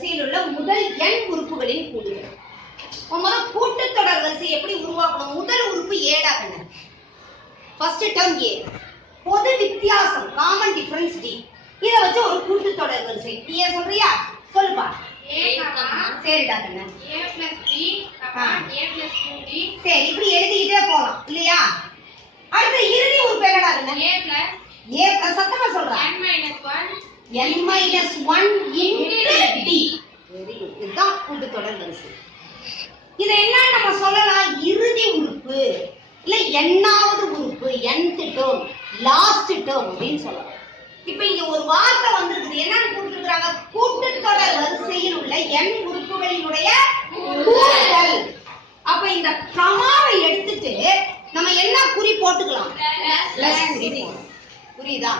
வரிசையில் உள்ள முதல் n உறுப்புகளின் கூடுதல். முதல்ல கூட்டுத்தொடர் வரிசை எப்படி உருவாக்கணும்? முதல் உறுப்பு ஏடா கண்ணு. First term a. பொது வித்தியாசம் காமன் டிஃபரன்ஸ் d. இத வச்சு ஒரு கூட்டுத்தொடர் வரிசை. நீ சொல்றியா? சொல்லுப்பா. a, சரிடா கண்ணு. a plus b, a plus 2d. சரி, இப்படி எழுதிக்கிட்டே போலாம் இல்லையா? அடுத்து இறுதி உறுப்பு என்னடா கண்ணு? a plus சத்தமா சொல்றா. n minus 1 into d. Very good. இதுதான் கூட்டுத்தொடர் வரிசை. இத என்ன நம்ம சொல்லலாம்? இறுதி உறுப்பு இல்ல எண்ணாவது உறுப்பு, nth டேர்ம், லாஸ்ட் டேர்ம் அப்படின்னு சொல்லலாம். இப்போ இங்க ஒரு வார்த்தை வந்திருக்கு. என்னன்னு கொடுத்திருக்காங்க? கூட்டுத்தொடர் வரிசையில் உள்ள n உறுப்புகளினுடைய கூடுதல். அப்ப இந்த கமாவை எடுத்துட்டு நம்ம என்ன குறி போட்டுக்கலாம்? பிளஸ் குறி போடணும். புரியுதா?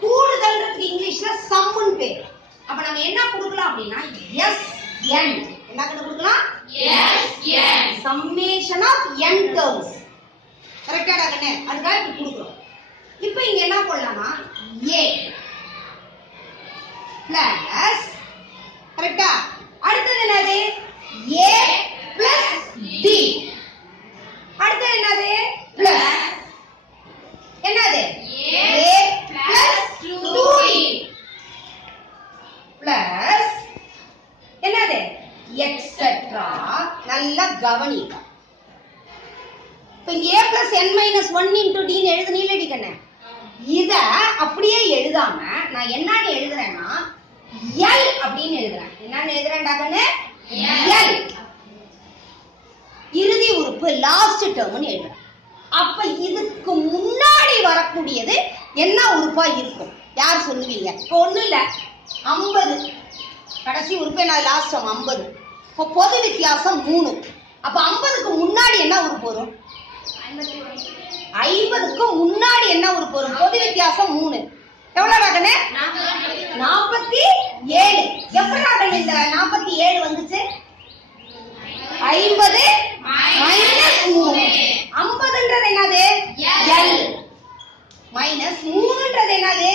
கூடுதல்ன்றதுக்கு இங்கிலீஷ்ல சம்முன்னு பேர். அப்ப நம்ம என்ன கொடுக்கலாம் அப்படின்னா SN. என்ன கொடுக்கலாம்? SN. Summation of n terms. கரெக்ட்டா கண்ணே? அதுக்காக இப்படி கொடுக்கிறோம். இப்போ இங்க என்ன பண்ணலாம்னா A plus கரெக்ட்டா? அடுத்து என்னது? A plus D. அடுத்து என்னது? plus என்னது? A plus 2D plus என்னது? etc. நல்லா கவனிக்க. இப்போ A plus n minus 1 into d ன்னு எழுதுனீங்களே கண்ணே, இத அப்படியே எழுதாம நான் என்னன்னு எழுதுறேன்னா L அப்படின்னு எழுதுறேன். என்னன்னு எழுதுறேன்டா கண்ணே? L. இறுதி உறுப்பு லாஸ்ட் டேர்ம்னு எழுதுறேன். அப்ப இதுக்கு முன்னாடி வரக்கூடியது என்ன உறுப்பா இருக்கும்? யார் சொல்லுவீங்க? இப்போ ஒண்ணும் இல்ல, 50. கடைசி உறுப்பு என்ன? Last term 50. இப்போ பொது வித்தியாசம் 3. அப்ப 50க்கு முன்னாடி என்ன உறுப்பு வரும்? 50க்கு முன்னாடி என்ன உறுப்பு வரும்? பொது வித்தியாசம் 3. எவ்வளவு கண்ணே? 47. எப்படா கண்ணே இந்த 47 வந்துச்சு? 50 மைனஸ் 3. 50ன்றது என்னது? L மைனஸ் 3ன்றது என்னது?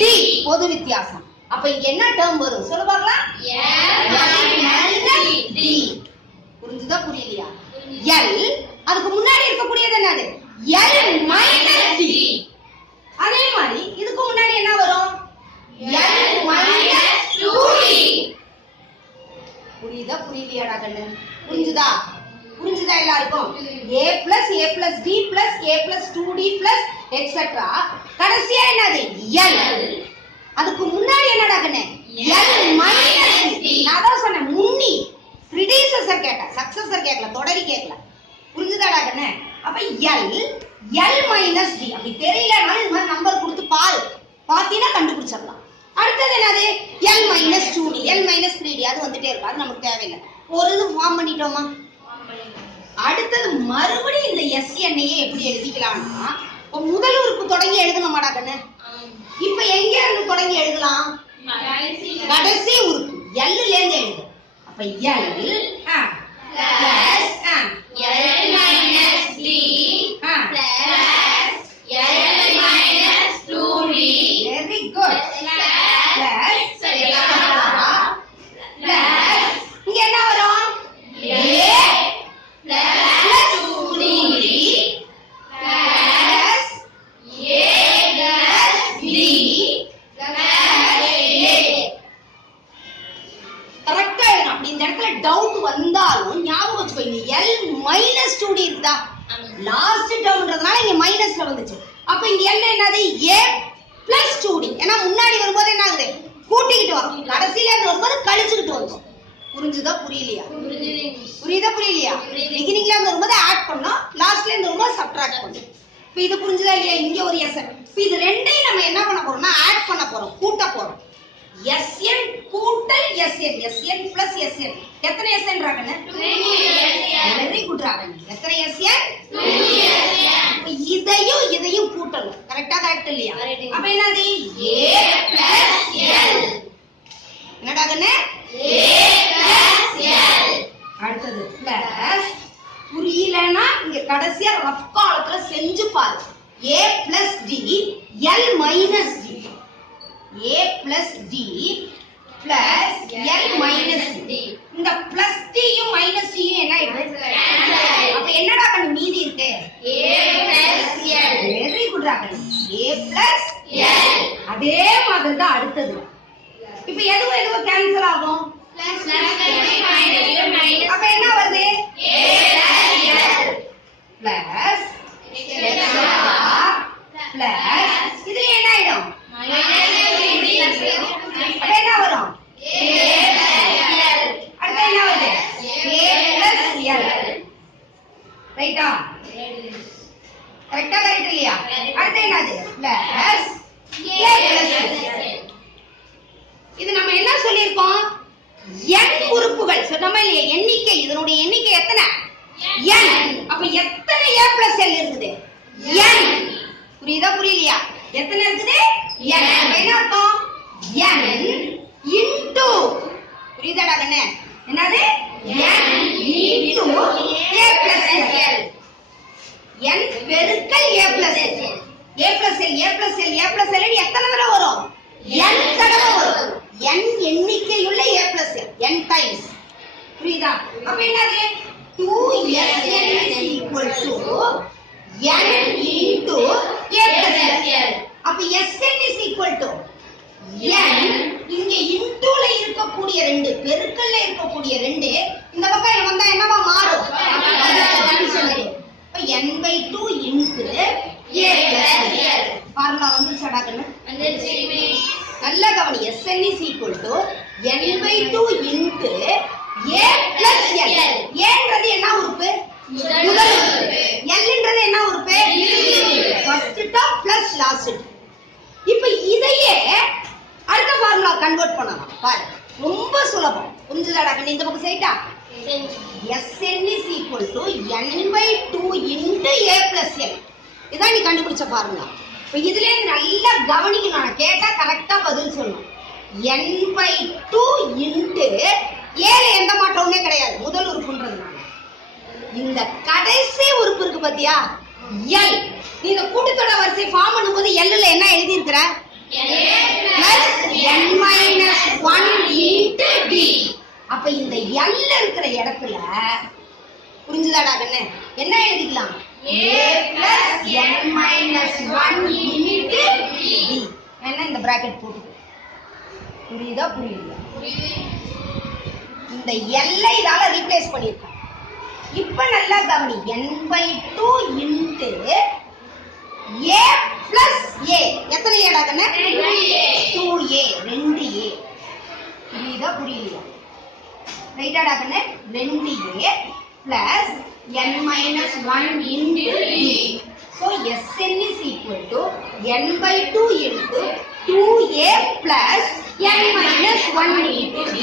D. பொது வித்தியாசம். அப்ப இங்க என்ன டேர்ம் வரும்? சொல்ல பார்க்கலாம். D. புரிஞ்சுதா புரியலையா? L அதுக்கு முன்னாடி இருக்கக்கூடியது என்னது? L minus D. அதே மாதிரி இதுக்கு முன்னாடி என்ன வரும்? L minus 2D. புரியுதா புரியலையாடா கண்ணு? புரிஞ்சுதா? புரிஞ்சுதா எல்லாருக்கும்? A plus A plus D plus A plus 2D plus etc. கடைசியா என்னது? L. அதுக்கு முன்னாடி என்னடா கண்ணு? L minus D. நான் தான் சொன்னேன் முன்னி. ப்ரிடிசெசர் கேட்டேன், சக்சஸர் கேட்கல, தொடரி கேட்கல. புரிஞ்சுதாடா கண்ணு? அப்ப L மைனஸ் D. அப்படி தெரியலனாலும் இந்த மாதிரி நம்பர் கொடுத்து பாரு, பாத்தீங்கன்னா கண்டுபிடிச்சிடலாம். அடுத்தது என்னது? L minus 2D, L minus 3D. அது வந்துட்டே இருக்கு, அது நமக்கு தேவையில்லை. ஒரு இது ஃபார்ம் பண்ணிட்டோமா? அடுத்தது மறுபடியும் இந்த SNஐயே எப்படி எழுதிக்கலாம்னா, முதல் உறுப்பு தொடங்கி எழுதணுமாடா கண்ணு? இப்ப எங்க இருந்து தொடங்கி எழுதலாம்? கடைசி உறுப்பு L ல இருந்து எழுது. அப்ப L plus L minus D plus L minus 2D. Very good. Plus இங்க என்ன வரும்? A plus 2D plus A plus D plus A. கரெக்டா எழுதணும். அப்படி இந்த இடத்துல டவுட் வந்தாலும் ஞாபகம் வச்சுக்கோ, இங்க L மைனஸ் 2D இருக்குதா? லாஸ்ட் டேர்ம்ன்றதுனால இங்க மைனஸ்ல வந்துச்சு. அப்ப இங்க L என்னது? A plus 2D. ஏன்னா முன்னாடி வரும்போது என்ன ஆகுது? கூட்டிக்கிட்டு வரும், கடைசியில இருந்து வரும்போது கழிச்சுக்கிட்டு வந்தோம். புரிஞ்சுதா புரியலையா? புரியுதா புரியலையா? பிகினிங்ல இருந்து வரும்போது ஆட் பண்ணோம், லாஸ்ட்ல இருந்து வரும்போது சப்ட்ராக்ட் பண்ணோம். இப்ப இது புரிஞ்சுதா இல்லையா? இங்க ஒரு SN. இப்ப இது ரெண்டையும் நம்ம என்ன பண்ண போறோம்னா ஆட் பண்ண போறோம், கூட்ட போறோம். SN கூட்டல் SN, SN plus SN. எத்தனை SN ராகண்ணே? வெரி குட் ராகண்ணே. எத்தனை SN? இதையும் இதையும் கூட்டணும். கரெக்ட்டா? கரெக்ட் இல்லையா? அப்ப என்னது? A plus L. என்னடா கண்ணே? A plus L. அடுத்தது பிளஸ். புரியலனா இங்க கடைசியா ரஃப் காலத்துல செஞ்சு பாரு. A plus D L minus D. A plus D plus l minus d. இந்த plus t யும் minus t யும் என்ன ஆயிடுது? அப்ப என்னடா கண்ணு மீதி இருக்கு? A plus L. Very good ராகணி. a plus L. அதே மாதிரி தான் அடுத்தது. இப்ப எதுவும் கேன்சல் ஆகும். Plus minus அப்ப என்ன வருது? A plus L. plus Extra. plus இது என்ன ஆயிடும்? அப்ப என்ன வரும்? அடுத்து என்ன வருது? a plus l. ரைட்டா? கரெக்டா கரெக்ட் இல்லையா? அடுத்து என்னது? plus a plus l. இது நம்ம என்ன சொல்லிருக்கோம்? n உறுப்புகள் சொன்னோமா இல்லையா? எண்ணிக்கை, இதனுடைய எண்ணிக்கை எத்தனை? n. அப்ப எத்தனை a plus l இருக்குது? n. புரியுதா புரியலையா? எத்தனை இருக்குது? n. அப்ப என்ன அர்த்தம்? n into புரியுதாடா கண்ணே? என்னது? n into a plus l. n பெருக்கல் a plus l. a plus l a plus l a plus l எத்தனை தடவை வரும்? n தடவை வரும். n எண்ணிக்கையுள்ள a plus l n times. புரியுதா? அப்ப என்னது? 2sn is equal to n into a plus l. அப்ப sn is equal to n இங்க இன்டுல இருக்கக்கூடிய 2 பெருக்கல்ல இருக்கக்கூடிய 2 இந்த பக்கம் வந்தா என்னவா மாறும்? அப்ப n/2 into a plus l. Formula வந்துருச்சடா கண்ணு? நல்ல கவனி. sn is equal to n/2 into a plus l. ஏன்றது என்ன உறுப்பு? முதல் உறுப்பு. l ன்றது என்ன உறுப்பு? First term plus last term. இப்போ இதையே அடுத்த ஃபார்முலா கன்வர்ட் பண்ணலாம். பாரு, ரொம்ப சுலபம். புரிஞ்சுதாடா கண்ணு? இந்த பக்கம் சைட்டா sn is equal to n/2 into a plus l. இதான் நீ கண்டுபிடிச்ச ஃபார்முலா. இப்போ இதுல நல்லா கவனிக்கணும். நான் கேட்டா கரெக்டா பதில் சொல்லணும். n/2 into a ல எந்த மாற்றமுமே கிடையாது, முதல் உறுப்புன்றதுனால. இந்த கடைசி உறுப்பு இருக்கு பாத்தியா? l. நீ இந்த கூட்டுத்தொடர் வரிசை ஃபார்ம் பண்ணும்போது l ல என்ன எழுதி இருக்கற? plus n minus 1 into d. அப்ப இந்த l இருக்கிற இடத்துல புரிஞ்சுதாடா கண்ணே? என்ன எழுதிக்கலாம்? a plus n minus 1 into d. என்ன இந்த பிராக்கெட் போட்டு. புரியுதா புரியலையா? இந்த l ஐ இதால ரீப்ளேஸ் பண்ணிருக்கோம். இப்ப நல்லா கவனி. n/2 into a plus a. எத்தனை ஏடா கண்ணே? 2a. 2a. புரியுதா புரியலையா? ரைட்டாடா கண்ணே? 2a plus n minus 1 into d. So sn is equal to n/2 into 2a plus n minus 1 into d.